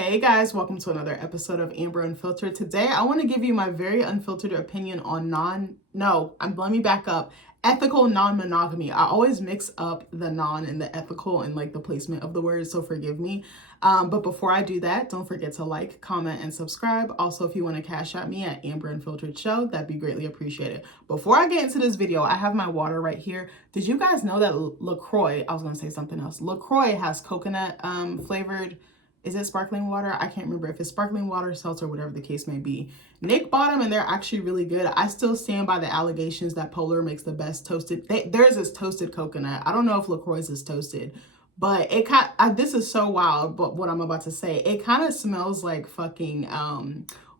Hey guys, welcome to another episode of Amber Unfiltered. Today I want to give you my very unfiltered opinion on let me back up. Ethical non-monogamy. I always mix up the non and the ethical and like the placement of the words, so forgive me. But before I do that, don't forget to like, comment, and subscribe. Also, if you want to cash at me at AmberUnfilteredShow, that'd be greatly appreciated. Before I get into this video, I have my water right here. Did you guys know that LaCroix, I was going to say something else. LaCroix has coconut flavored, is it sparkling water? I can't remember if it's sparkling water, seltzer, whatever the case may be. Nick bought them and they're actually really good. I still stand by the allegations that Polar makes the best toasted. Theirs is toasted coconut. I don't know if LaCroix's is toasted, but this is so wild, but what I'm about to say, it kind of smells like fucking,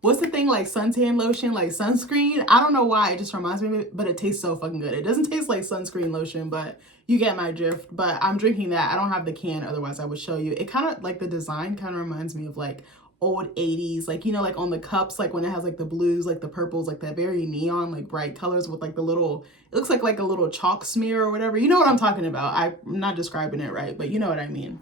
what's the thing, like suntan lotion, like sunscreen? I don't know why, it just reminds me of it, but it tastes so fucking good. It doesn't taste like sunscreen lotion, but you get my drift. But I'm drinking that. I don't have the can, otherwise I would show you. It kind of, like the design kind of reminds me of like old 80s, like, you know, like on the cups, like when it has like the blues, like the purples, like that very neon, like bright colors with like the little, it looks like a little chalk smear or whatever. You know what I'm talking about. I'm not describing it right, but you know what I mean.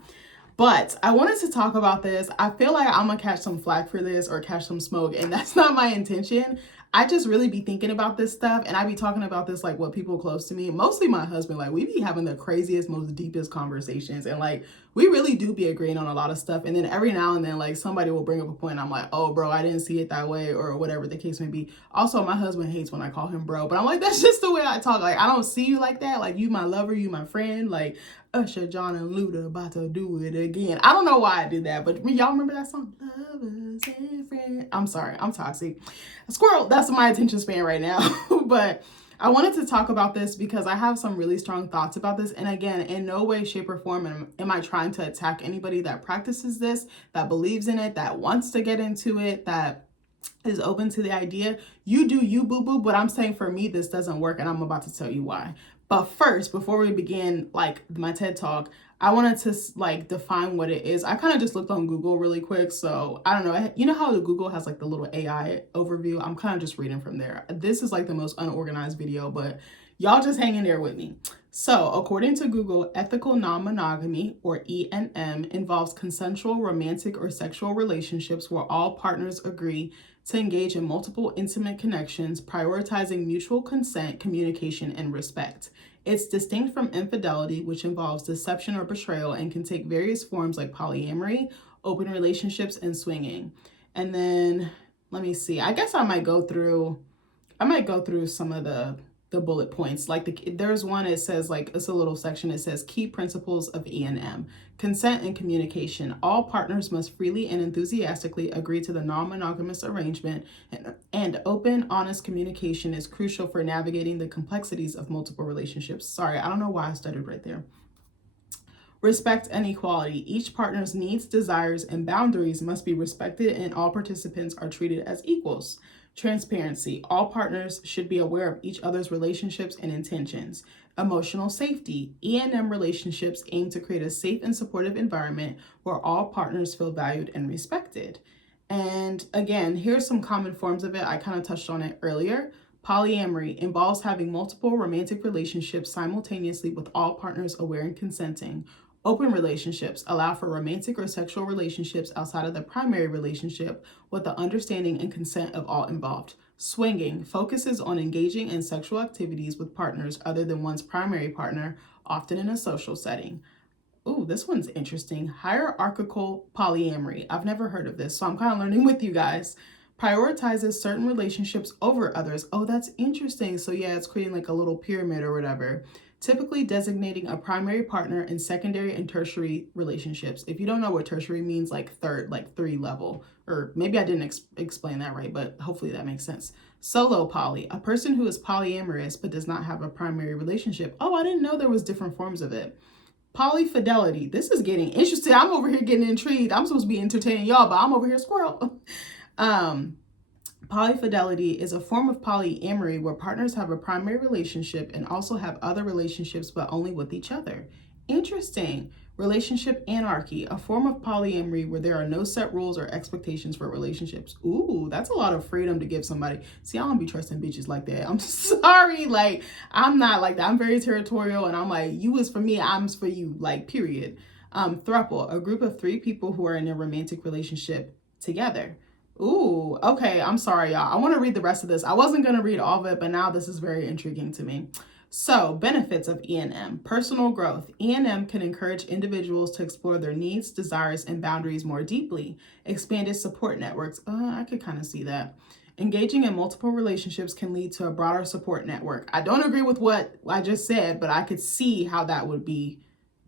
But I wanted to talk about this. I feel like I'm gonna catch some flack for this or catch some smoke, and that's not my intention. I just really be thinking about this stuff, and I be talking about this like with people close to me, mostly my husband. Like we be having the craziest, most deepest conversations, and like we really do be agreeing on a lot of stuff. And then every now and then, like somebody will bring up a point, and I'm like, oh, bro, I didn't see it that way, or whatever the case may be. Also, my husband hates when I call him bro, but I'm like, that's just the way I talk. Like I don't see you like that. Like you my lover, you my friend. Like Usher, John, and Luda about to do it again. I don't know why I did that, but y'all remember that song? Lovers and friends. I'm sorry, I'm toxic. Squirrel, that's my attention span right now. But I wanted to talk about this because I have some really strong thoughts about this. And again, in no way, shape, or form am I trying to attack anybody that practices this, that believes in it, that wants to get into it, that is open to the idea. You do you, boo-boo. But I'm saying for me, this doesn't work, and I'm about to tell you why. But first, before we begin like my TED Talk, I wanted to like define what it is. I kind of just looked on Google really quick. So I don't know. You know how the Google has like the little AI overview? I'm kind of just reading from there. This is like the most unorganized video, but y'all just hang in there with me. So according to Google, ethical non-monogamy, or ENM, involves consensual romantic or sexual relationships where all partners agree to engage in multiple intimate connections, prioritizing mutual consent, communication, and respect. It's distinct from infidelity, which involves deception or betrayal and can take various forms like polyamory, open relationships, and swinging. And then, let me see. I guess I might go through some of the bullet points. Like there's one, it says like, it's a little section, it says key principles of ENM. Consent and communication. All partners must freely and enthusiastically agree to the non-monogamous arrangement, and open, honest communication is crucial for navigating the complexities of multiple relationships. Sorry, I don't know why I stuttered right there. Respect and equality. Each partner's needs, desires, and boundaries must be respected, and all participants are treated as equals. Transparency. All partners should be aware of each other's relationships and intentions. Emotional safety. ENM relationships aim to create a safe and supportive environment where all partners feel valued and respected. And again, here's some common forms of it. I kind of touched on it earlier. Polyamory involves having multiple romantic relationships simultaneously with all partners aware and consenting. Open relationships allow for romantic or sexual relationships outside of the primary relationship with the understanding and consent of all involved. Swinging focuses on engaging in sexual activities with partners other than one's primary partner, often in a social setting. Ooh, this one's interesting. Hierarchical polyamory. I've never heard of this, so I'm kind of learning with you guys. Prioritizes certain relationships over others. Oh, that's interesting. So yeah, it's creating like a little pyramid or whatever. Typically designating a primary partner in secondary and tertiary relationships. If you don't know what tertiary means, like third, like 3 level, or maybe I didn't explain that right, but hopefully that makes sense. Solo poly, a person who is polyamorous but does not have a primary relationship. Oh, I didn't know there was different forms of it. Polyfidelity, this is getting interesting. I'm over here getting intrigued. I'm supposed to be entertaining y'all, but I'm over here squirrel. Polyfidelity is a form of polyamory where partners have a primary relationship and also have other relationships, but only with each other. Interesting. Relationship anarchy, a form of polyamory where there are no set rules or expectations for relationships. Ooh, that's a lot of freedom to give somebody. See, I don't be trusting bitches like that. I'm sorry. Like, I'm not like that. I'm very territorial, and I'm like, you is for me, I'm for you, like, period. Throuple, a group of 3 people who are in a romantic relationship together. Ooh, okay, I'm sorry, y'all. I want to read the rest of this. I wasn't going to read all of it, but now this is very intriguing to me. So, benefits of E&M. Personal growth. E&M can encourage individuals to explore their needs, desires, and boundaries more deeply. Expanded support networks. I could kind of see that. Engaging in multiple relationships can lead to a broader support network. I don't agree with what I just said, but I could see how that would be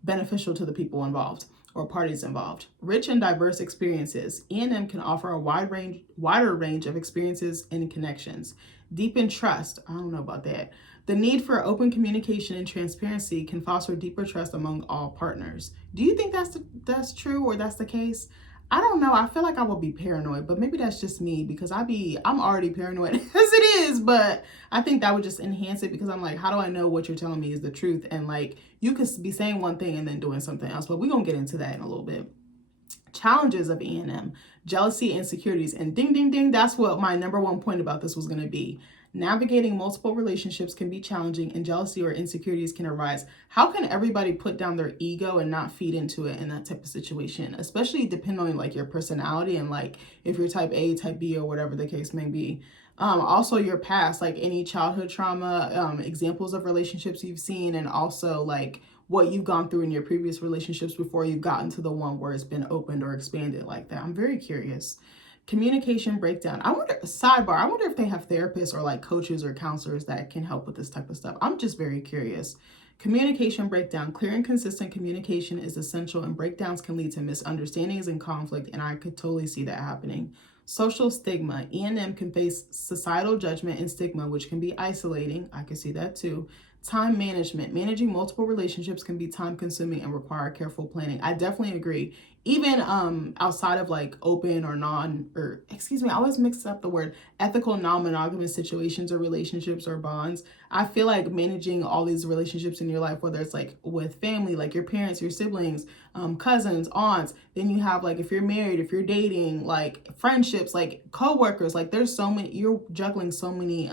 beneficial to the people involved or parties involved. Rich and diverse experiences. E&M can offer a wider range of experiences and connections. Deepen trust. I don't know about that. The need for open communication and transparency can foster deeper trust among all partners. Do you think that's true or that's the case? I don't know. I feel like I will be paranoid, but maybe that's just me because I'm already paranoid as it is, but I think that would just enhance it because I'm like, how do I know what you're telling me is the truth? And like, you could be saying one thing and then doing something else, but we're going to get into that in a little bit. Challenges of E&M, jealousy, insecurities, and ding, ding, ding. That's what my number one point about this was going to be. Navigating multiple relationships can be challenging and jealousy or insecurities can arise. How can everybody put down their ego and not feed into it in that type of situation? Especially depending on like your personality and like if you're type A, type B, or whatever the case may be. Also your past, like any childhood trauma, examples of relationships you've seen, and also like what you've gone through in your previous relationships before you've gotten to the one where it's been opened or expanded like that. I'm very curious. Communication breakdown. I wonder if they have therapists or like coaches or counselors that can help with this type of stuff. I'm just very curious. Communication breakdown. Clear and consistent communication is essential, and breakdowns can lead to misunderstandings and conflict, and I could totally see that happening. Social stigma. E&M can face societal judgment and stigma, which can be isolating. I could see that too. Time management. Managing multiple relationships can be time consuming and require careful planning. I definitely agree. Even outside of like open or I always mix up the word, ethical non-monogamous situations or relationships or bonds. I feel like managing all these relationships in your life, whether it's like with family, like your parents, your siblings, cousins, aunts, then you have like if you're married, if you're dating, like friendships, like coworkers, like there's so many, you're juggling so many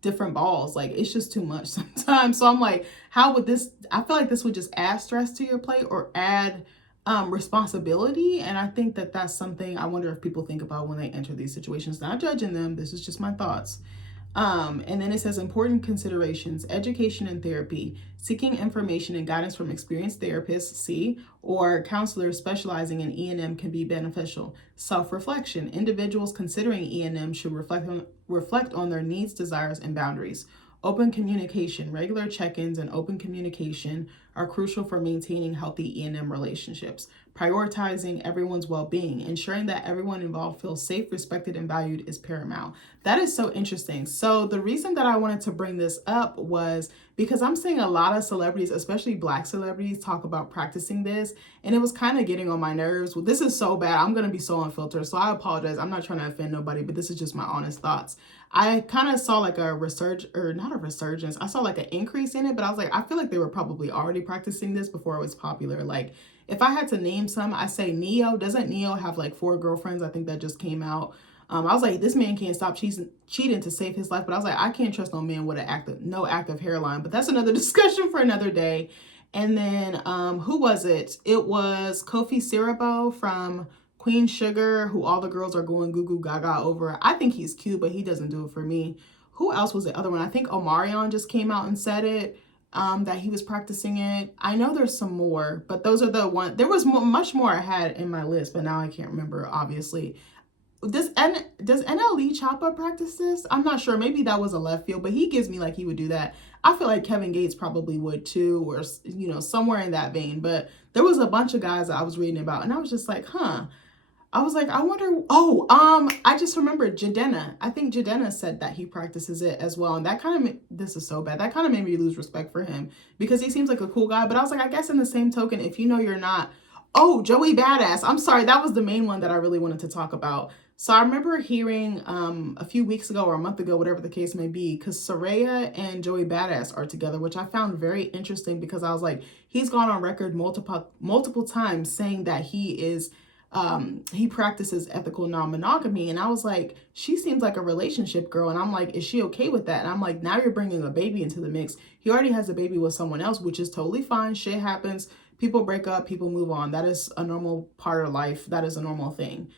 different balls. Like it's just too much sometimes. So I'm like, how would this, I feel like this would just add stress to your plate or add responsibility. And I think that that's something I wonder if people think about when they enter these situations. Not judging them, this is just my thoughts. And then it says important considerations, education and therapy, seeking information and guidance from experienced therapists, or counselors specializing in E&M can be beneficial. Self-reflection, individuals considering E&M should reflect on their needs, desires, and boundaries. Open communication, regular check-ins and open communication are crucial for maintaining healthy E&M relationships. Prioritizing everyone's well-being, ensuring that everyone involved feels safe, respected, and valued is paramount. That is so interesting. So the reason that I wanted to bring this up was because I'm seeing a lot of celebrities, especially Black celebrities, talk about practicing this, and it was kind of getting on my nerves. Well, this is so bad. I'm going to be so unfiltered, so I apologize. I'm not trying to offend nobody, but this is just my honest thoughts. I kind of saw like not a resurgence. I saw like an increase in it, but I was like, I feel like they were probably already practicing this before it was popular. Like if I had to name some, I say Neo. Doesn't Neo have like 4 girlfriends? I think that just came out. I was like, this man can't stop cheating to save his life. But I was like, I can't trust no man with no active hairline. But that's another discussion for another day. And then who was it? It was Kofi Siriboe from Queen Sugar, who all the girls are going goo goo gaga over. I think he's cute, but he doesn't do it for me. Who else was the other one? I think Omarion just came out and said it, that he was practicing it. I know there's some more, but those are the one. There was much more I had in my list, but now I can't remember, obviously. Does NLE Choppa practice this? I'm not sure. Maybe that was a left field, but he gives me like he would do that. I feel like Kevin Gates probably would too, or, you know, somewhere in that vein. But there was a bunch of guys that I was reading about, and I was just like, I was like, I wonder, I just remembered Jadena. I think Jadena said that he practices it as well. And that kind of, this is so bad. That kind of made me lose respect for him because he seems like a cool guy. But I was like, I guess in the same token, if you know you're not, Joey Badass. I'm sorry. That was the main one that I really wanted to talk about. So I remember hearing a few weeks ago or a month ago, whatever the case may be, because Soraya and Joey Badass are together, which I found very interesting because I was like, he's gone on record multiple times saying that he practices ethical non-monogamy. And I was like, she seems like a relationship girl. And I'm like, is she okay with that? And I'm like, now you're bringing a baby into the mix. He already has a baby with someone else, which is totally fine. Shit happens. People break up, people move on. That is a normal part of life. That is a normal thing.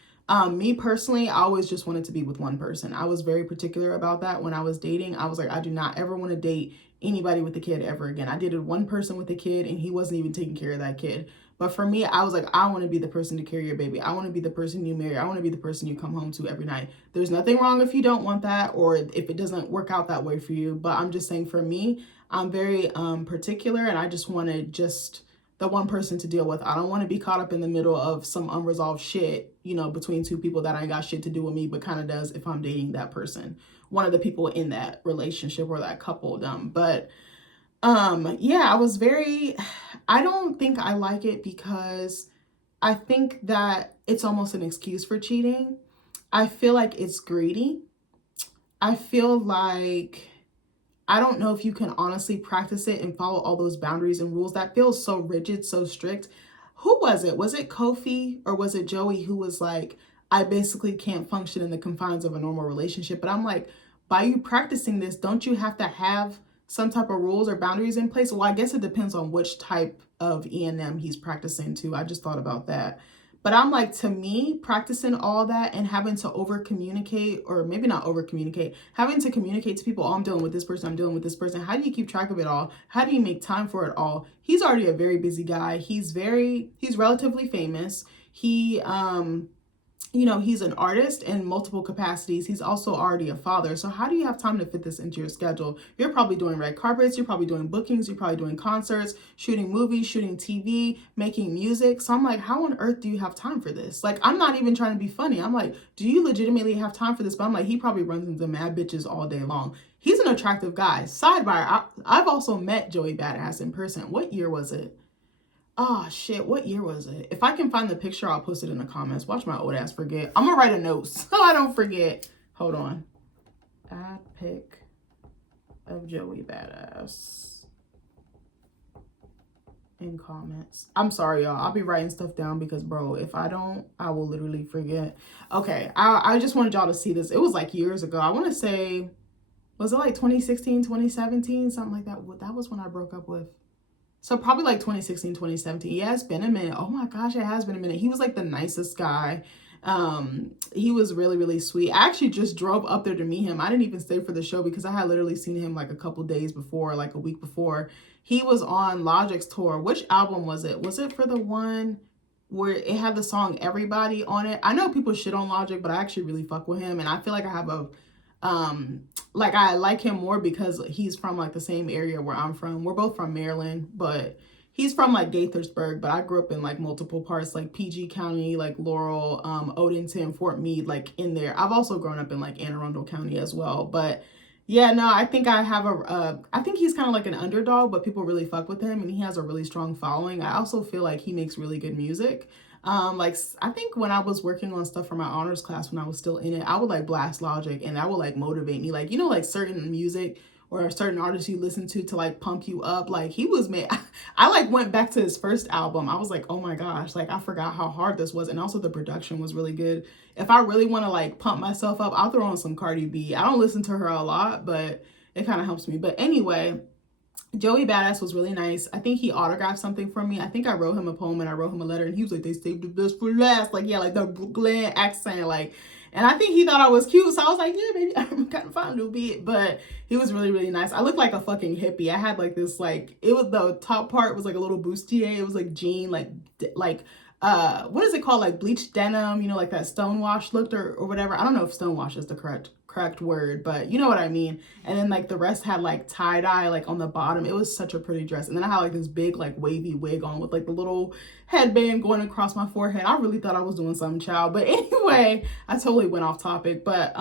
Me personally, I always just wanted to be with one person. I was very particular about that when I was dating. I was like, I do not ever want to date anybody with a kid ever again. I dated one person with a kid and he wasn't even taking care of that kid. But for me, I was like, I want to be the person to carry your baby. I want to be the person you marry. I want to be the person you come home to every night. There's nothing wrong if you don't want that or if it doesn't work out that way for you. But I'm just saying for me, I'm very particular and I just wanted just the one person to deal with. I don't want to be caught up in the middle of some unresolved shit, between two people that ain't got shit to do with me, but kind of does if I'm dating that person, one of the people in that relationship or that couple. But yeah, I don't think I like it because I think that it's almost an excuse for cheating. I feel like it's greedy. I feel like I don't know if you can honestly practice it and follow all those boundaries and rules. That feels so rigid, so strict. Who was it? Was it Kofi or was it Joey who was like, I basically can't function in the confines of a normal relationship? But I'm like, by you practicing this, don't you have to have some type of rules or boundaries in place? Well, I guess it depends on which type of E&M he's practicing too. I just thought about that. But I'm like, to me, practicing all that and having to over communicate, or maybe not over communicate, having to communicate to people, oh, I'm dealing with this person, I'm dealing with this person. How do you keep track of it all? How do you make time for it all? He's already a very busy guy. He's relatively famous. He's an artist in multiple capacities. He's also already a father. So how do you have time to fit this into your schedule? You're probably doing red carpets. You're probably doing bookings. You're probably doing concerts, shooting movies, shooting TV, making music. So I'm like, how on earth do you have time for this? Like, I'm not even trying to be funny. I'm like, do you legitimately have time for this? But I'm like, he probably runs into mad bitches all day long. He's an attractive guy. Sidebar, I've also met Joey Badass in person. What year was it? Oh shit, what year was it? If I can find the picture, I'll post it in the comments. Watch my old ass forget. I'm gonna write a note so I don't forget. Hold on. Add pic of Joey Badass in comments. I'm sorry, y'all. I'll be writing stuff down because, bro, if I don't, I will literally forget. Okay, I just wanted y'all to see this. It was like years ago. I want to say, was it like 2016, 2017, something like that? That was when I broke up with. So probably like 2016, 2017. Yeah, it's been a minute. Oh my gosh, it has been a minute. He was like the nicest guy. He was really, really sweet. I actually just drove up there to meet him. I didn't even stay for the show because I had literally seen him like a couple days before, like a week before. He was on Logic's tour. Which album was it? Was it for the one where it had the song Everybody on it? I know people shit on Logic, but I actually really fuck with him. And I feel like I have I like him more because he's from like the same area where I'm from. We're both from Maryland, but he's from like Gaithersburg, but I grew up in like multiple parts, like PG County, like Laurel, Odenton, Fort Meade, like in there. I've also grown up in like Anne Arundel County as well. But yeah, no, I think I have I think he's kind of like an underdog, but people really fuck with him and he has a really strong following. I also feel like he makes really good music. I think when I was working on stuff for my honors class, when I was still in it, I would like blast Logic and that would like motivate me. Like, like certain music or certain artists you listen to like pump you up. Like he was made, I like went back to his first album. I was like, oh my gosh, like I forgot how hard this was. And also the production was really good. If I really want to like pump myself up, I'll throw on some Cardi B. I don't listen to her a lot, but it kind of helps me. But anyway, Joey Badass was really nice. I think he autographed something for me. I think I wrote him a poem and I wrote him a letter and he was like, they saved the best for last. Like, yeah, like the Brooklyn accent, like, and I think he thought I was cute. So I was like, yeah, baby, I'm kind of fine to be it. But he was really, really nice. I looked like a fucking hippie. I had like this, like, it was the top part was like a little bustier. It was like jean, like, what is it called? Like bleached denim, like that stonewash look or whatever. I don't know if stonewash is the correct word, but you know what I mean. And then like the rest had like tie-dye like on the bottom. It was such a pretty dress. And then I had like this big like wavy wig on with like the little headband going across my forehead. I really thought I was doing something, child. But anyway, I totally went off topic. But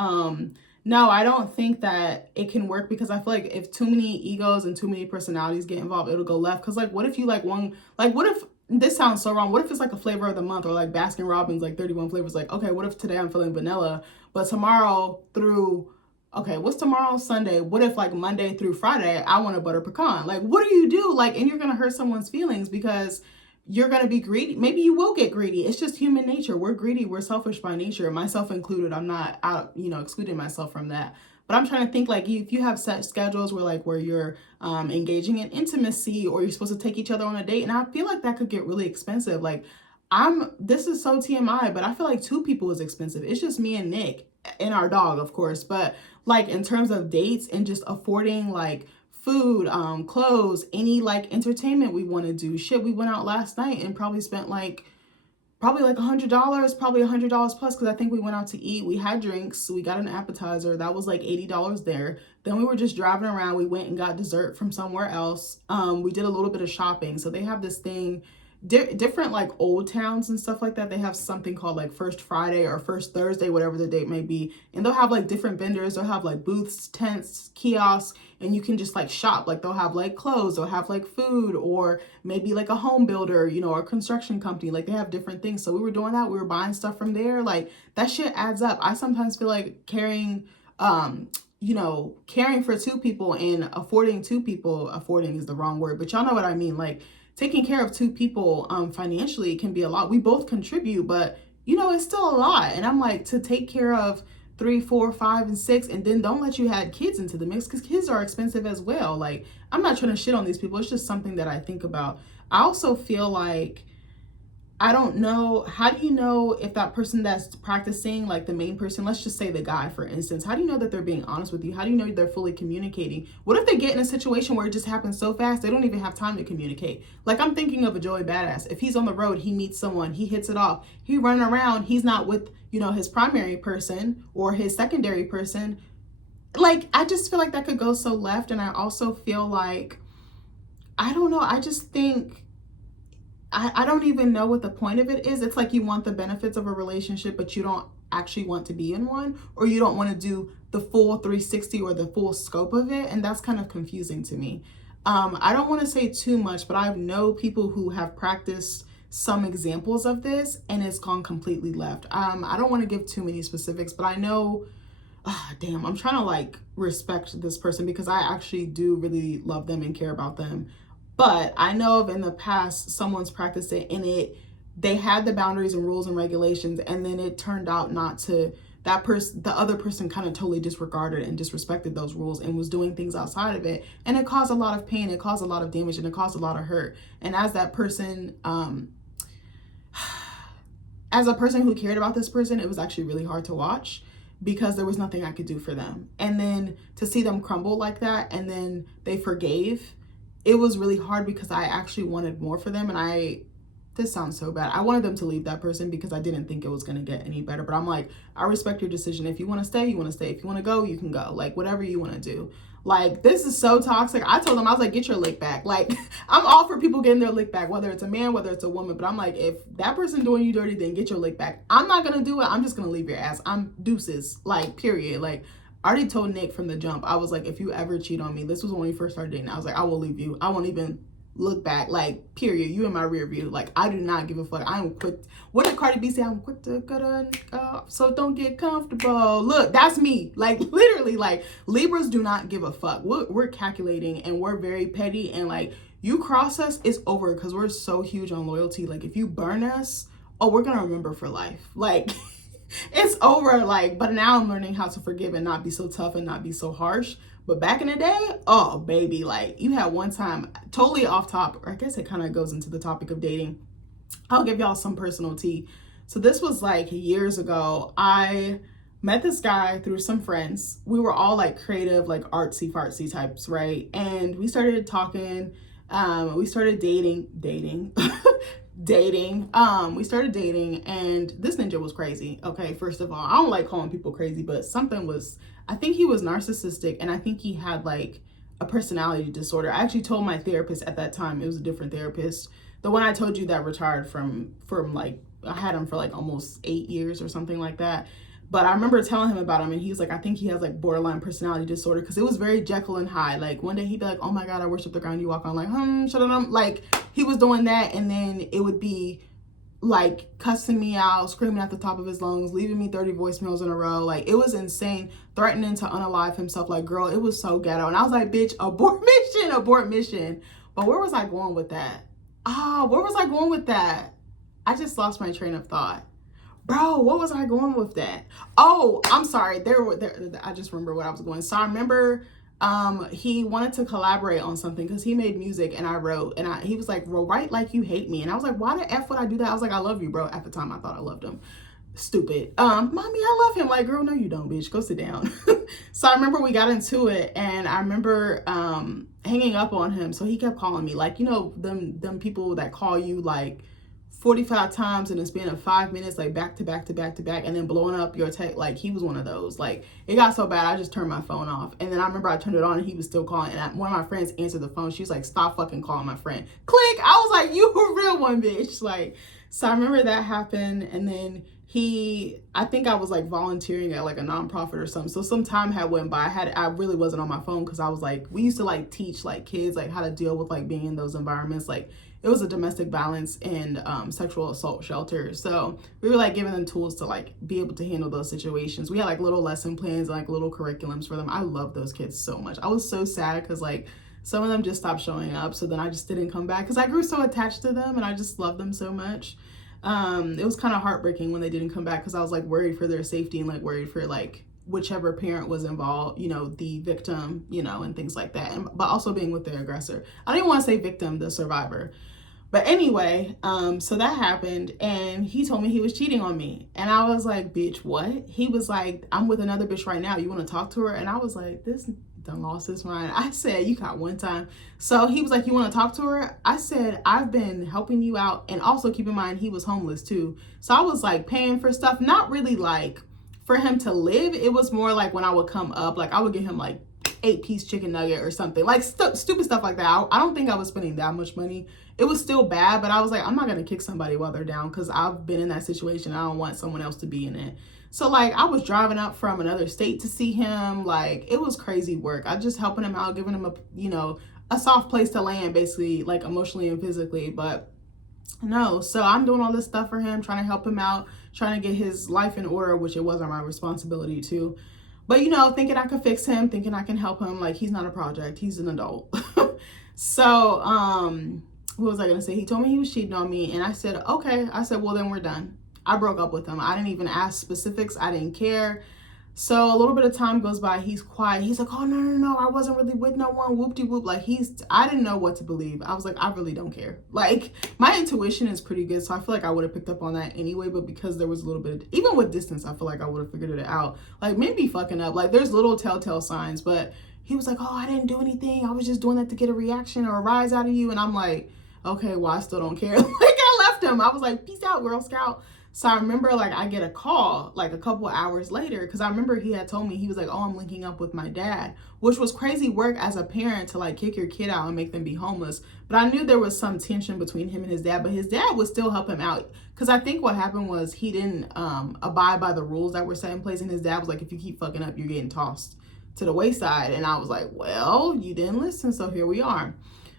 no, I don't think that it can work because I feel like if too many egos and too many personalities get involved, it'll go left. Because like what if you like one, like what if, this sounds so wrong, what if it's like a flavor of the month or like Baskin Robbins, like 31 flavors? Like, okay, what if today I'm feeling vanilla, but tomorrow through, okay, what's tomorrow? Sunday. What if like Monday through Friday, I want a butter pecan? Like, what do you do? Like, and you're going to hurt someone's feelings because you're going to be greedy. Maybe you will get greedy. It's just human nature. We're greedy. We're selfish by nature, myself included. I'm not out, excluding myself from that. But I'm trying to think, like, if you have set schedules where you're engaging in intimacy, or you're supposed to take each other on a date, and I feel like that could get really expensive. Like, this is so TMI, but I feel like 2 people is expensive. It's just me and Nick and our dog, of course. But like in terms of dates and just affording like food, clothes, any like entertainment we want to do. Shit, we went out last night and probably spent like $100, probably $100 plus, because I think we went out to eat. We had drinks, we got an appetizer that was like $80 there. Then we were just driving around. We went and got dessert from somewhere else. We did a little bit of shopping. So they have this thing, different like old towns and stuff like that. They have something called like First Friday or First Thursday, whatever the date may be. And they'll have like different vendors. They'll have like booths, tents, kiosks, and you can just like shop. Like they'll have like clothes, they'll have like food, or maybe like a home builder, you know, or a construction company. Like they have different things. So we were doing that. We were buying stuff from there. Like that shit adds up. I sometimes feel like caring for 2 people and affording 2 people, affording is the wrong word, but y'all know what I mean. Like taking care of 2 people financially can be a lot. We both contribute, but you know, it's still a lot. And I'm like, to take care of 3, 4, 5, and 6, and then don't let you add kids into the mix, because kids are expensive as well. Like, I'm not trying to shit on these people. It's just something that I think about. I also feel like, I don't know, how do you know if that person that's practicing, like the main person, let's just say the guy, for instance, how do you know that they're being honest with you? How do you know they're fully communicating? What if they get in a situation where it just happens so fast, they don't even have time to communicate? Like, I'm thinking of a Joey Badass. If he's on the road, he meets someone, he hits it off, he running around, he's not with, you know, his primary person or his secondary person. Like, I just feel like that could go so left. And I also feel like, I don't know, I just think, I don't even know what the point of it is. It's like you want the benefits of a relationship, but you don't actually want to be in one, or you don't want to do the full 360 or the full scope of it. And that's kind of confusing to me. I don't want to say too much, but I know people who have practiced some examples of this and it's gone completely left. I don't want to give too many specifics, but I know, damn, I'm trying to like respect this person because I actually do really love them and care about them. But I know of in the past, someone's practiced it and they had the boundaries and rules and regulations, and then it turned out not to, the other person kind of totally disregarded and disrespected those rules and was doing things outside of it. And it caused a lot of pain, it caused a lot of damage, and it caused a lot of hurt. And as that person, as a person who cared about this person, it was actually really hard to watch because there was nothing I could do for them. And then to see them crumble like that, and then they forgave, it was really hard because I actually wanted more for them. And this sounds so bad, I wanted them to leave that person because I didn't think it was going to get any better. But I'm like, I respect your decision. If you want to stay, you want to stay. If you want to go, you can go. Like, whatever you want to do. Like, this is so toxic. I told them, I was like, get your lick back. Like, I'm all for people getting their lick back, whether it's a man, whether it's a woman. But I'm like, if that person doing you dirty, then get your lick back. I'm not going to do it. I'm just going to leave your ass. I'm deuces. Like, period. Like, I already told Nick from the jump. I was like, if you ever cheat on me, this was when we first started dating, I was like, I will leave you. I won't even look back. Like, period. You in my rear view. Like, I do not give a fuck. I am quick. What did Cardi B say? I'm quick to cut on, so don't get comfortable. Look, that's me. Like, literally, like, Libras do not give a fuck. We're calculating and we're very petty. And like, you cross us, it's over, because we're so huge on loyalty. Like, if you burn us, oh, we're going to remember for life. Like, it's over. Like, but now I'm learning how to forgive and not be so tough and not be so harsh. But back in the day, oh baby, like, you had one time, totally off topic, or I guess it kind of goes into the topic of dating. I'll give y'all some personal tea. So this was like years ago. I met this guy through some friends. We were all like creative, like artsy fartsy types, right? And we started talking. We started dating. We started dating, and this ninja was crazy. Okay, first of all, I don't like calling people crazy, but something was, I think he was narcissistic, and I think he had like a personality disorder. I actually told my therapist at that time, it was a different therapist, the one I told you that retired from like, I had him for like almost 8 years or something like that. But I remember telling him about him, and he was like, I think he has like borderline personality disorder, because it was very Jekyll and Hyde. Like, one day he'd be like, oh my God, I worship the ground you walk on. Like, shut up. Like, he was doing that, and then it would be like cussing me out, screaming at the top of his lungs, leaving me 30 voicemails in a row. Like, it was insane, threatening to unalive himself. Like, girl, it was so ghetto. And I was like, bitch, abort mission. But where was I going with that? I just lost my train of thought. Bro, what was I going with that? Oh, I'm sorry. I just remember what I was going. So I remember he wanted to collaborate on something because he made music and I wrote, and he was like, well, write like you hate me. And I was like, why the F would I do that? I was like, I love you, bro. At the time I thought I loved him. Stupid. Mommy, I love him. Like, girl, no, you don't, bitch. Go sit down. So I remember we got into it, and I remember hanging up on him. So he kept calling me, like, you know, them people that call you like 45 times in a span of 5 minutes, like back to back to back to back, and then blowing up your tech. Like, he was one of those. Like, it got so bad I just turned my phone off. And then I remember I turned it on and he was still calling, and one of my friends answered the phone. She was like, stop fucking calling my friend. Click. I was like, you a real one, bitch. Like, so I remember that happened. And then I think I was like volunteering at like a nonprofit or something. So some time had went by. I really wasn't on my phone because I was like, we used to like teach like kids like how to deal with like being in those environments. Like, it was a domestic violence and sexual assault shelter. So we were like giving them tools to like be able to handle those situations. We had like little lesson plans, like little curriculums for them. I love those kids so much. I was so sad because like some of them just stopped showing up. So then I just didn't come back because I grew so attached to them and I just loved them so much. It was kind of heartbreaking when they didn't come back because I was like worried for their safety and like worried for like whichever parent was involved, you know, the victim, you know, and things like that. But also being with the aggressor. I didn't want to say victim, the survivor. But anyway, so that happened, and he told me he was cheating on me. And I was like, bitch, what? He was like, I'm with another bitch right now. You want to talk to her? And I was like, this done lost his mind. I said, you got one time. So he was like, you want to talk to her? I said, I've been helping you out. And also keep in mind, he was homeless too. So I was like paying for stuff, not really like for him to live. It was more like when I would come up, like I would get him like 8-piece chicken nugget or something, like stupid stuff like that. I don't think I was spending that much money. It was still bad, but I was like, I'm not gonna kick somebody while they're down because I've been in that situation. I don't want someone else to be in it. So like I was driving up from another state to see him. Like, it was crazy work. I just helping him out, giving him a soft place to land, basically, like emotionally and physically. But no, so I'm doing all this stuff for him, trying to help him out, trying to get his life in order, which it wasn't my responsibility to. But, you know, thinking I could fix him, thinking I can help him. Like, he's not a project. He's an adult. So, what was I going to say? He told me he was cheating on me. And I said, okay. I said, well, then we're done. I broke up with him. I didn't even ask specifics. I didn't care. So a little bit of time goes by. He's quiet. He's like, oh, no. I wasn't really with no one. Whoop-de-whoop. Like, I didn't know what to believe. I was like, I really don't care. Like, my intuition is pretty good. So I feel like I would have picked up on that anyway. But because there was a little bit of, even with distance, I feel like I would have figured it out. Like, maybe fucking up. Like, there's little telltale signs. But he was like, oh, I didn't do anything. I was just doing that to get a reaction or a rise out of you. And I'm like, okay, well, I still don't care. Like, I left him. I was like, peace out, Girl Scout. So I remember like I get a call like a couple hours later because I remember he had told me, he was like, oh, I'm linking up with my dad, which was crazy work as a parent to like kick your kid out and make them be homeless. But I knew there was some tension between him and his dad, but his dad would still help him out because I think what happened was he didn't abide by the rules that were set in place. And his dad was like, if you keep fucking up, you're getting tossed to the wayside. And I was like, well, you didn't listen. So here we are.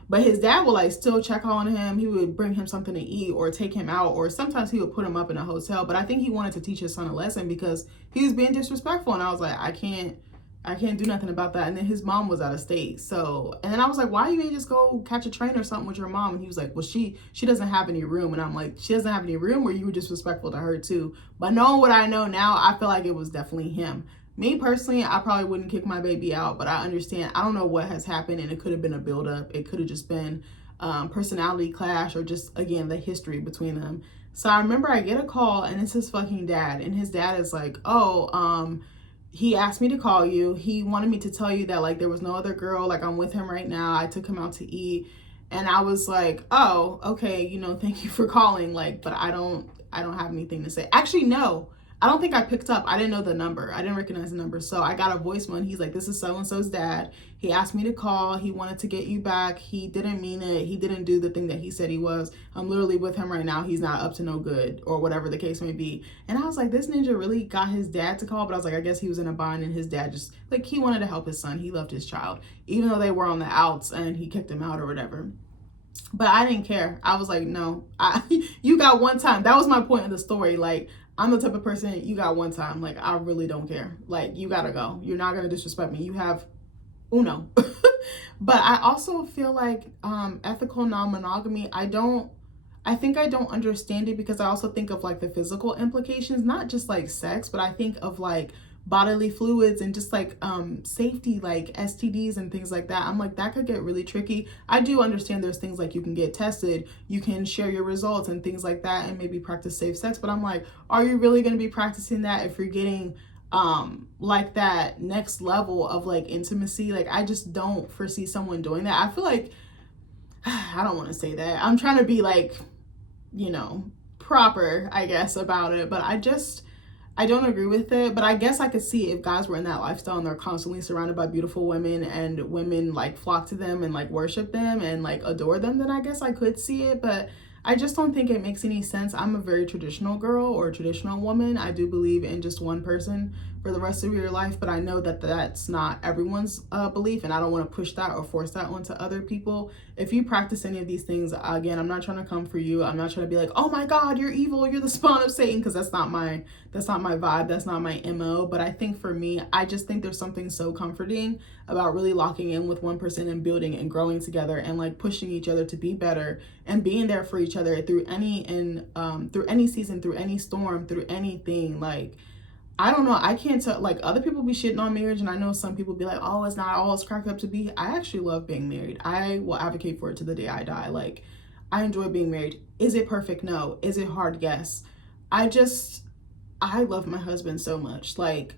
But his dad would like still check on him. He would bring him something to eat or take him out, or sometimes he would put him up in a hotel. But I think he wanted to teach his son a lesson because he was being disrespectful. And I was like, I can't do nothing about that. And then his mom was out of state. So, and then I was like, why you ain't just go catch a train or something with your mom? And he was like, well, she doesn't have any room. And I'm like, she doesn't have any room, or you were disrespectful to her too. But knowing what I know now, I feel like it was definitely him. Me personally, I probably wouldn't kick my baby out, but I understand. I don't know what has happened, and it could have been a buildup. It could have just been personality clash, or just, again, the history between them. So I remember I get a call, and it's his fucking dad, and his dad is like, oh, he asked me to call you. He wanted me to tell you that, like, there was no other girl. Like, I'm with him right now. I took him out to eat. And I was like, oh, okay, thank you for calling. Like, but I don't have anything to say. Actually, no. I don't think I picked up. I didn't know the number. I didn't recognize the number. So I got a voicemail, and he's like, this is so-and-so's dad. He asked me to call. He wanted to get you back. He didn't mean it. He didn't do the thing that he said he was. I'm literally with him right now. He's not up to no good, or whatever the case may be. And I was like, this ninja really got his dad to call. But I was like, I guess he was in a bind, and his dad just, like, he wanted to help his son. He loved his child, even though they were on the outs and he kicked him out or whatever. But I didn't care. I was like, no, you got one time. That was my point of the story. Like, I'm the type of person, you got one time. Like, I really don't care. Like, you gotta go. You're not gonna disrespect me. You have uno. But I also feel like ethical non-monogamy, I don't I think I don't understand it because I also think of like the physical implications, not just like sex, but I think of like bodily fluids and just like safety, like STDs and things like that. I'm like, that could get really tricky. I do understand there's things like you can get tested, you can share your results and things like that, and maybe practice safe sex. But I'm like, are you really going to be practicing that if you're getting like that next level of like intimacy? Like, I just don't foresee someone doing that. I feel like I don't want to say that. I'm trying to be like, you know, proper, I guess, about it, but I don't agree with it. But I guess I could see if guys were in that lifestyle and they're constantly surrounded by beautiful women and women like flock to them and like worship them and like adore them, then I guess I could see it. But I just don't think it makes any sense. I'm a very traditional girl or traditional woman. I do believe in just one person for the rest of your life, but I know that that's not everyone's belief, and I don't want to push that or force that onto other people. If you practice any of these things, again, I'm not trying to come for you. I'm not trying to be like, oh my God, you're evil, you're the spawn of Satan, because that's not my vibe, that's not my MO. But I think for me, I just think there's something so comforting about really locking in with one person and building and growing together and like pushing each other to be better and being there for each other through any season, through any storm, through anything. Like, I don't know. I can't tell. Like, other people be shitting on marriage, and I know some people be like, "Oh, it's not all it's cracked up to be." I actually love being married. I will advocate for it to the day I die. Like, I enjoy being married. Is it perfect? No. Is it hard? Yes. I love my husband so much. Like,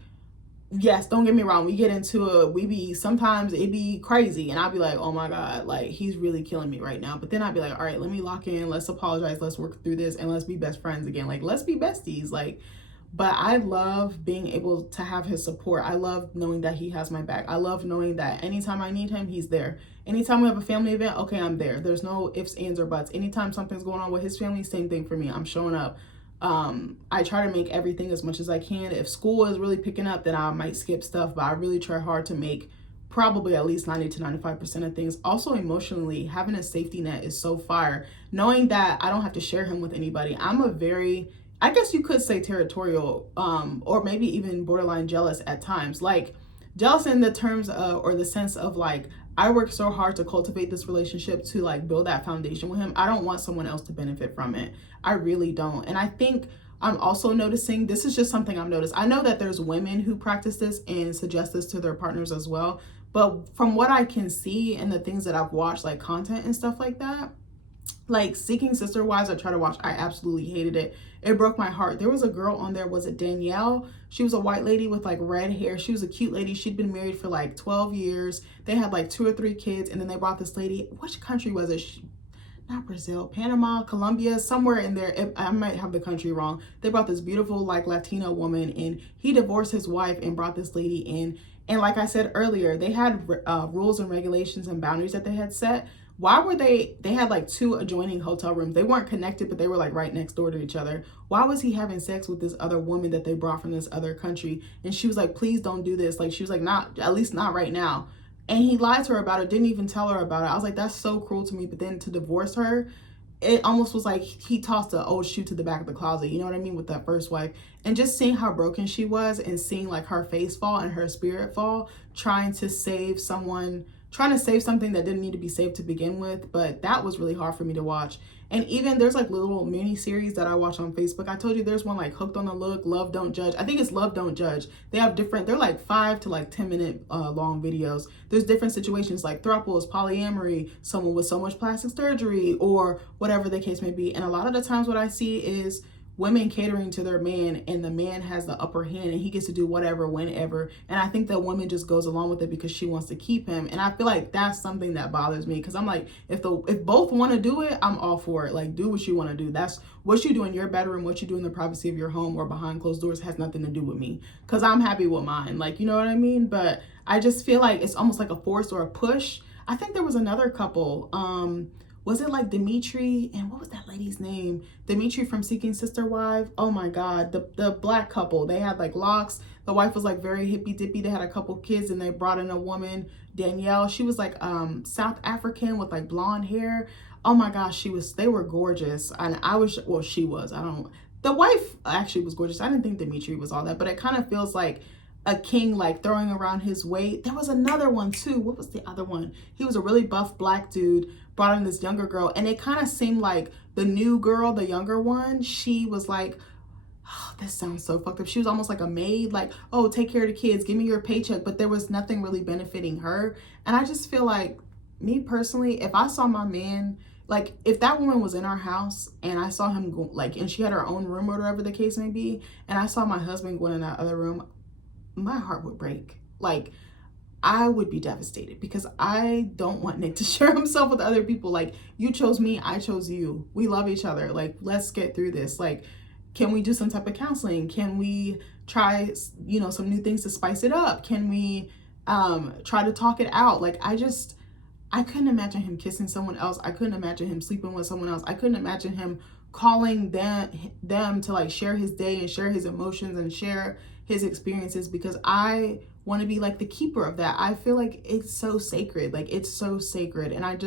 yes, don't get me wrong. We get into it. Sometimes it be crazy, and I'll be like, "Oh my God, like he's really killing me right now." But then I'll be like, "All right, let me lock in. Let's apologize. Let's work through this, and let's be best friends again. Like, let's be besties." Like. But I love being able to have his support. I love knowing that he has my back. I love knowing that anytime I need him, he's there. Anytime we have a family event, okay, I'm there. There's no ifs, ands, or buts. Anytime something's going on with his family, same thing for me. I'm showing up. I try to make everything as much as I can. If school is really picking up, then I might skip stuff, but I really try hard to make probably at least 90 to 95% of things. Also, emotionally, having a safety net is so fire. Knowing that I don't have to share him with anybody. I'm a very, I guess you could say territorial, or maybe even borderline jealous at times. Like, jealous in the terms of, or the sense of like, I work so hard to cultivate this relationship, to like build that foundation with him. I don't want someone else to benefit from it. I really don't. And I think I'm also noticing, this is just something I've noticed. I know that there's women who practice this and suggest this to their partners as well. But from what I can see and the things that I've watched, like content and stuff like that, like Seeking Sister Wives, I tried to watch. I absolutely hated it. It broke my heart. There was a girl on there, was it Danielle? She was a white lady with like red hair. She was a cute lady. She'd been married for like 12 years. They had like 2 or 3 kids. And then they brought this lady, which country was it? Not Brazil, Panama, Colombia, somewhere in there. I might have the country wrong. They brought this beautiful like Latina woman, and he divorced his wife and brought this lady in. And like I said earlier, they had rules and regulations and boundaries that they had set. Why were they had like 2 adjoining hotel rooms. They weren't connected, but they were like right next door to each other. Why was he having sex with this other woman that they brought from this other country? And she was like, please don't do this. Like, she was like, not, at least not right now. And he lied to her about it, didn't even tell her about it. I was like, that's so cruel to me. But then to divorce her, it almost was like he tossed an old shoe to the back of the closet. You know what I mean? With that first wife. And just seeing how broken she was and seeing like her face fall and her spirit fall, trying to save something that didn't need to be saved to begin with. But that was really hard for me to watch. And even there's like little mini series that I watch on Facebook. I told you there's one like Hooked on the Look, Love Don't Judge. I think it's Love Don't Judge. They have different, they're like 5 to like 10 minute long videos. There's different situations like thruples, polyamory, someone with so much plastic surgery, or whatever the case may be. And a lot of the times what I see is women catering to their man, and the man has the upper hand and he gets to do whatever, whenever. And I think that woman just goes along with it because she wants to keep him. And I feel like that's something that bothers me, because I'm like, if both want to do it, I'm all for it. Like, do what you want to do. That's what you do in your bedroom, what you do in the privacy of your home or behind closed doors has nothing to do with me, because I'm happy with mine. Like, you know what I mean? But I just feel like it's almost like a force or a push. I think there was another couple, was it like Dimitri, and what was that lady's name? Dimitri from Seeking Sister Wife. Oh my God, the black couple. They had like locks. The wife was like very hippy dippy. They had a couple kids, and they brought in a woman, Danielle. She was like South African with like blonde hair. Oh my gosh, they were gorgeous. And she was. The wife actually was gorgeous. I didn't think Dimitri was all that, but it kind of feels like a king, like throwing around his weight. There was another one too. What was the other one? He was a really buff black dude, brought in this younger girl, and it kind of seemed like the new girl, the younger one, she was like, oh, this sounds so fucked up. She was almost like a maid, like, oh, take care of the kids, give me your paycheck, but there was nothing really benefiting her. And I just feel like, me personally, if I saw my man, like if that woman was in our house and I saw him go, like, and she had her own room or whatever the case may be, and I saw my husband going in that other room, my heart would break. Like, I would be devastated because I don't want Nick to share himself with other people. Like, you chose me, I chose you. We love each other. Like, let's get through this. Like, can we do some type of counseling? Can we try, you know, some new things to spice it up? Can we try to talk it out? Like, I couldn't imagine him kissing someone else. I couldn't imagine him sleeping with someone else. I couldn't imagine him calling them to like share his day and share his emotions and share his experiences, because I want to be like the keeper of that. I feel like it's so sacred. Like, it's so sacred. And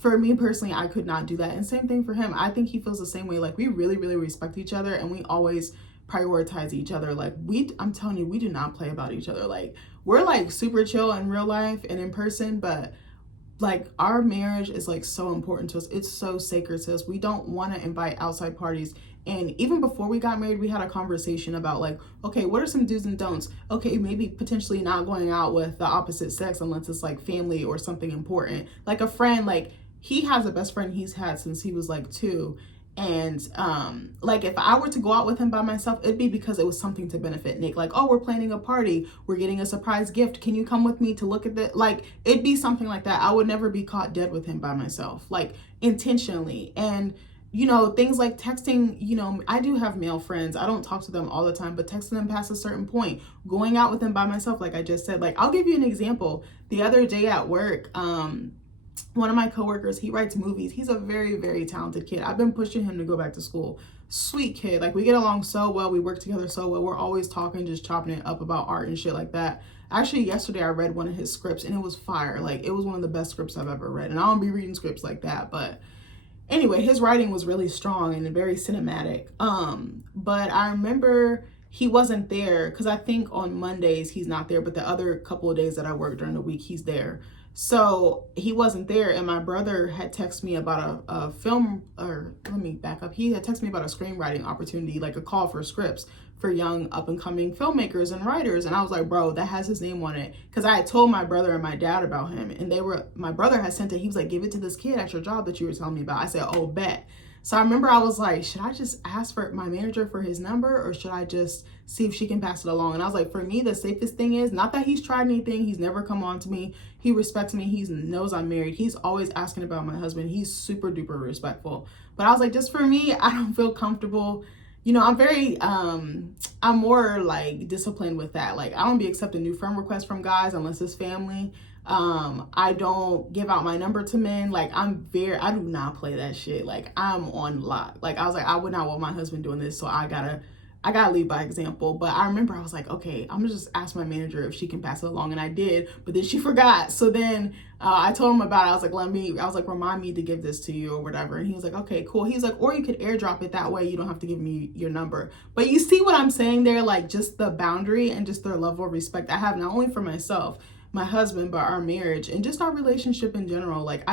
for me personally, I could not do that. And same thing for him. I think he feels the same way. Like, we really, really respect each other, and we always prioritize each other. Like, I'm telling you, we do not play about each other. Like, we're like super chill in real life and in person, but like, our marriage is like so important to us. It's so sacred to us. We don't want to invite outside parties. And even before we got married, we had a conversation about like, okay, what are some do's and don'ts? Okay, maybe potentially not going out with the opposite sex unless it's like family or something important. Like a friend, like he has a best friend he's had since he was like 2. And like if I were to go out with him by myself, it'd be because it was something to benefit Nick. Like, oh, we're planning a party, we're getting a surprise gift, can you come with me to look at that? Like, it'd be something like that. I would never be caught dead with him by myself, like intentionally. And you know, things like texting, you know, I do have male friends. I don't talk to them all the time, but texting them past a certain point, going out with them by myself, like I just said. Like, I'll give you an example. The other day at work, one of my coworkers, he writes movies. He's a very, very talented kid. I've been pushing him to go back to school. Sweet kid. Like, we get along so well. We work together so well. We're always talking, just chopping it up about art and shit like that. Actually, yesterday I read one of his scripts and it was fire. Like, it was one of the best scripts I've ever read. And I don't be reading scripts like that, but anyway, his writing was really strong and very cinematic. But I remember he wasn't there because I think on Mondays he's not there, but the other couple of days that I work during the week, he's there. So he wasn't there, and my brother had texted me about a film, or let me back up. He had texted me about a screenwriting opportunity, like a call for scripts for young up-and-coming filmmakers and writers. And I was like, bro, that has his name on it. Because I had told my brother and my dad about him, and my brother had sent it. He was like, give it to this kid at your job that you were telling me about. I said, oh, bet. So I remember I was like, should I just ask for my manager for his number, or should I just see if she can pass it along? And I was like, for me, the safest thing is, not that he's tried anything. He's never come on to me. He respects me. He knows I'm married. He's always asking about my husband. He's super duper respectful. But I was like, just for me, I don't feel comfortable. You know, I'm more like disciplined with that. Like, I don't be accepting new friend requests from guys unless it's family. I don't give out my number to men. Like, I do not play that shit. Like, I'm on lock. Like, I was like, I would not want my husband doing this, so I gotta lead by example. But I remember I was like, okay, I'm gonna just ask my manager if she can pass it along, and I did, but then she forgot. So then I told him about it. I was like, remind me to give this to you or whatever. And he was like, okay, cool. He's like, or you could airdrop it, that way you don't have to give me your number. But you see what I'm saying there? Like, just the boundary and just the level of respect I have, not only for myself, my husband, but our marriage and just our relationship in general. Like,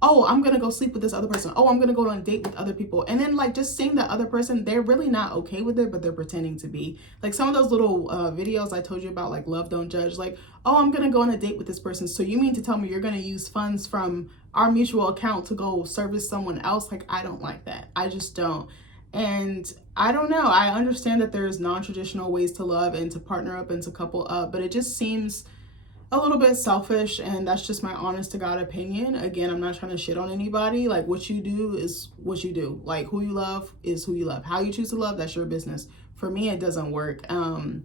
oh, I'm gonna go sleep with this other person. Oh, I'm gonna go on a date with other people. And then like just seeing the other person, they're really not okay with it, but they're pretending to be. Like some of those little videos I told you about, like Love Don't Judge, like, oh, I'm gonna go on a date with this person. So you mean to tell me you're gonna use funds from our mutual account to go service someone else? Like, I don't like that. I just don't. And I don't know. I understand that there's non-traditional ways to love and to partner up and to couple up, but it just seems a little bit selfish, and that's just my honest to God opinion. Again, I'm not trying to shit on anybody. Like, what you do is what you do. Like, who you love is who you love. How you choose to love, that's your business. For me, it doesn't work. I'm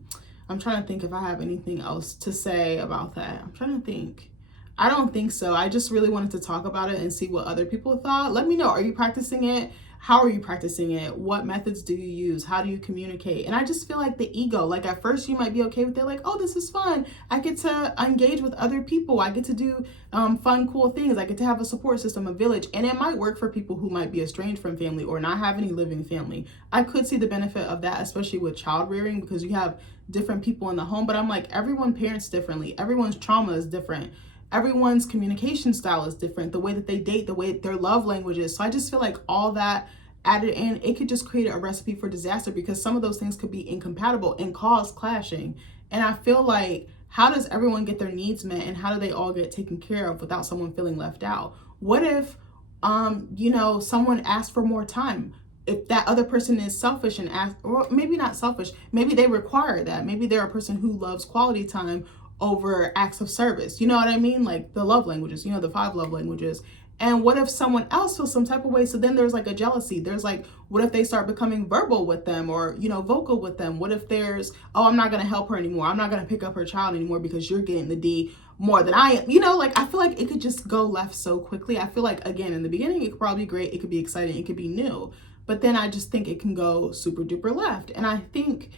trying to think if I have anything else to say about that. I'm trying to think. I don't think so. I just really wanted to talk about it and see what other people thought. Let me know. Are you practicing it? how are you practicing it? What methods do you use? How do you communicate? And I just feel like the ego, like at first you might be okay with it, like, oh, this is fun. I get to engage with other people. I get to do fun, cool things. I get to have a support system, a village. And it might work for people who might be estranged from family or not have any living family. I could see the benefit of that, especially with child rearing, because you have different people in the home. But I'm like, everyone parents differently. Everyone's trauma is different. Everyone's communication style is different, the way that they date, the way their love language is. So I just feel like all that added in, it could just create a recipe for disaster, because some of those things could be incompatible and cause clashing. And I feel like, how does everyone get their needs met, and how do they all get taken care of without someone feeling left out? What if, someone asks for more time? If that other person is selfish and asks, or maybe not selfish, maybe they require that. Maybe they're a person who loves quality time over acts of service. You know what I mean? Like the love languages, the 5 love languages. And what if someone else feels some type of way? So then there's like a jealousy. There's like, what if they start becoming verbal with them, or, vocal with them? What if there's, oh, I'm not going to help her anymore. I'm not going to pick up her child anymore because you're getting the D more than I am. I feel like it could just go left so quickly. I feel like, again, in the beginning, it could probably be great. It could be exciting. It could be new. But then I just think it can go super duper left. And I think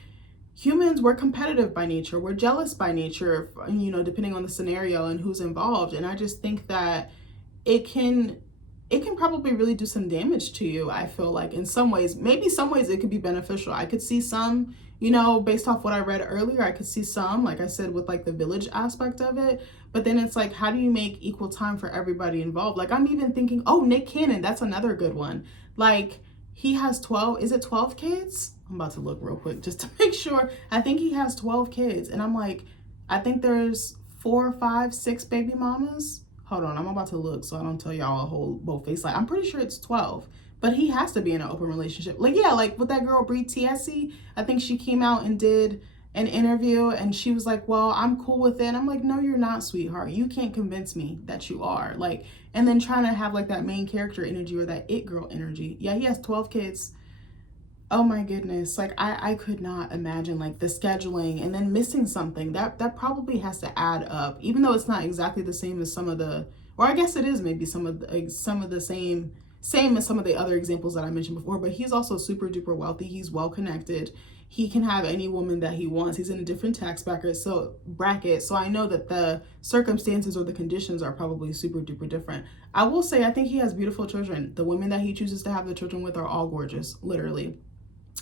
humans, we're competitive by nature. We're jealous by nature, depending on the scenario and who's involved. And I just think that it can probably really do some damage to you. I feel like in some ways, maybe some ways it could be beneficial. I could see some, based off what I read earlier, I could see some, like I said, with like the village aspect of it. But then it's like, how do you make equal time for everybody involved? Like, I'm even thinking, oh, Nick Cannon, that's another good one. Like, he has 12 kids? I'm about to look real quick just to make sure. I think he has 12 kids. And I'm like, I think there's 4, 5, 6 baby mamas. Hold on, I'm about to look so I don't tell y'all a whole bold-faced lie. I'm pretty sure it's 12. But he has to be in an open relationship. Like, yeah, like with that girl, Brie Tiesi, I think she came out and did an interview and she was like, well, I'm cool with it. And I'm like, no, you're not, sweetheart. You can't convince me that you are. Like, and then trying to have like that main character energy or that it girl energy. Yeah, he has 12 kids. Oh my goodness. Like, I could not imagine like the scheduling and then missing something. That probably has to add up, even though it's not exactly the same as some of the, or I guess it is maybe some of the same as some of the other examples that I mentioned before. But he's also super duper wealthy. He's well connected. He can have any woman that he wants. He's in a different tax bracket. So I know that the circumstances or the conditions are probably super duper different. I will say, I think he has beautiful children. The women that he chooses to have the children with are all gorgeous, literally.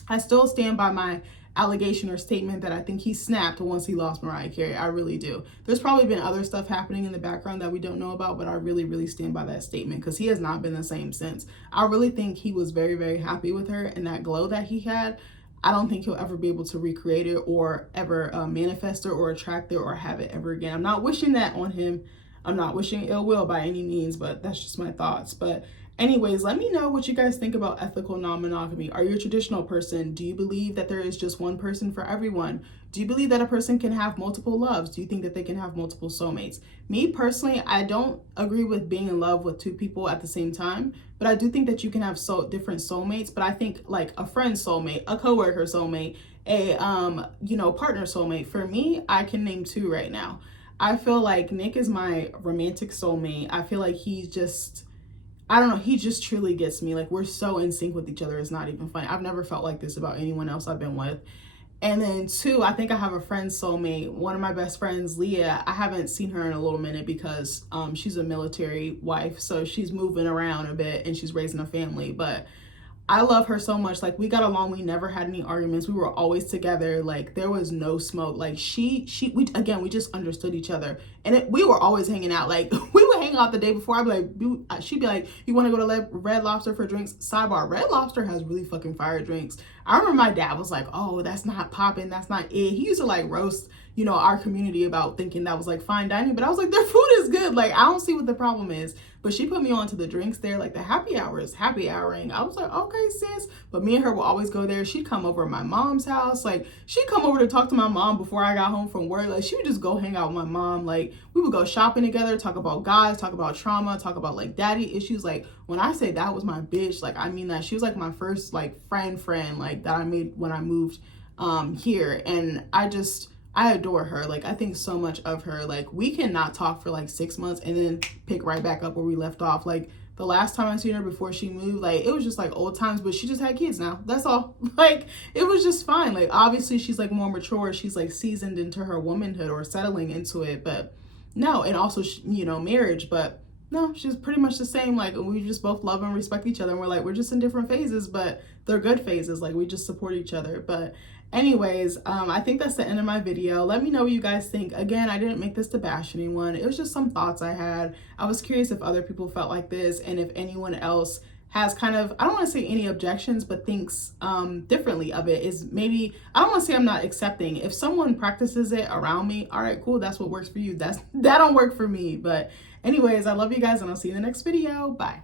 I still stand by my allegation or statement that I think he snapped once he lost Mariah Carey. I really do. There's probably been other stuff happening in the background that we don't know about, but I really, really stand by that statement, because he has not been the same since. I really think he was very, very happy with her, and that glow that he had, I don't think he'll ever be able to recreate it or ever manifest it or attract it or have it ever again. I'm not wishing that on him. I'm not wishing ill will by any means, but that's just my thoughts. But anyways, let me know what you guys think about ethical non-monogamy. Are you a traditional person? Do you believe that there is just one person for everyone? Do you believe that a person can have multiple loves? Do you think that they can have multiple soulmates? Me personally, I don't agree with being in love with 2 people at the same time, but I do think that you can have different soulmates. But I think like a friend soulmate, a coworker soulmate, a partner soulmate. For me, I can name 2 right now. I feel like Nick is my romantic soulmate. I feel like he's just, I don't know, he just truly gets me. Like, we're so in sync with each other, it's not even funny. I've never felt like this about anyone else I've been with. And then 2, I think I have a friend soulmate. One of my best friends, Leah, I haven't seen her in a little minute because she's a military wife, so she's moving around a bit and she's raising a family. But I love her so much. Like, we got along. We never had any arguments. We were always together. Like, there was no smoke. Like, we just understood each other. And we were always hanging out. Like, we would hang out the day before. She'd be like, you want to go to Red Lobster for drinks? Sidebar, Red Lobster has really fucking fire drinks. I remember my dad was like, oh, that's not popping. That's not it. He used to like roast, our community about thinking that was like fine dining. But I was like, their food is good. Like, I don't see what the problem is. But she put me on to the drinks there, like the happy houring. I was like, okay, sis. But me and her will always go there. She'd come over to my mom's house. Like, she'd come over to talk to my mom before I got home from work. Like, she would just go hang out with my mom. Like, we would go shopping together, talk about guys, talk about trauma, talk about like daddy issues. Like, when I say that was my bitch, like, I mean that. She was like my first like friend, like that I made when I moved here. And I adore her. Like, I think so much of her. Like, we cannot talk for like 6 months and then pick right back up where we left off. Like, the last time I seen her before she moved, like, it was just like old times, but she just had kids now. That's all. Like, it was just fine. Like, obviously she's like more mature. She's like seasoned into her womanhood or settling into it, but no. And also, you know, marriage, but no, she's pretty much the same. Like, we just both love and respect each other. And we're like, we're just in different phases, but they're good phases. Like, we just support each other. But anyways, I think that's the end of my video. Let me know what you guys think. Again, I didn't make this to bash anyone. It was just some thoughts I had. I was curious if other people felt like this and if anyone else has kind of, I don't want to say any objections, but thinks differently of it. Is maybe, I don't want to say I'm not accepting. If someone practices it around me, all right, cool, that's what works for you. That don't work for me. But anyways, I love you guys and I'll see you in the next video. Bye.